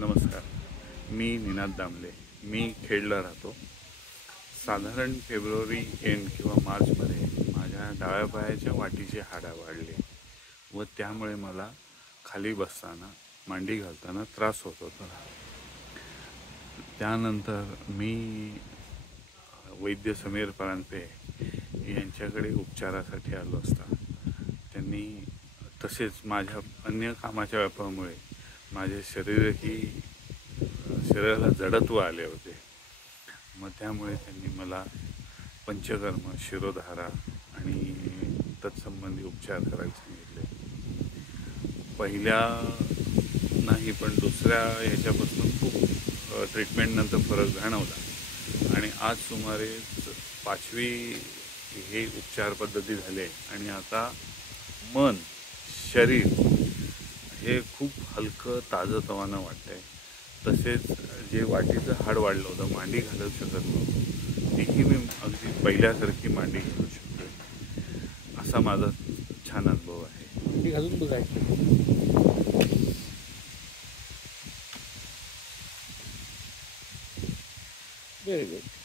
नमस्कार. मी निनाद दामले. मी खेडला राहतो. साधारण फेब्रुवारी एंड किंवा मार्चमध्ये माझ्या डाव्या पायाच्या वाटीचे हाडं वाढले व त्यामुळे मला खाली बसताना मांडी घालताना त्रास होत होता. त्यानंतर मी वैद्य समीर परांजपे यांच्याकडे उपचारासाठी आलो असता त्यांनी तसेच माझ्या अन्य कामाच्या व्यापामुळे माझे शरीराला जडत्व आले होते. मग त्यामुळे त्यांनी मला पंचकर्म, शिरोधारा आणि तत्संबंधी उपचार करायला सांगितले. पहिल्या नाही पण दुसऱ्या ह्याच्यापासून खूप ट्रीटमेंटनंतर फरक जाणवला आणि आज सुमारे 5वी हे उपचार पद्धती झाले आणि आता मन, शरीर हे खूप हलकं ताजंतवानं वाटतं आहे. तसेच जे वाटीचं हाड वाढलं होतं, मांडी घालू शकत नव्हतं, तीही मी अगदी पहिल्यासारखी मांडी घालू शकतो. असा माझा छान अनुभव आहे. मांडी घालून बघायचं. Very good.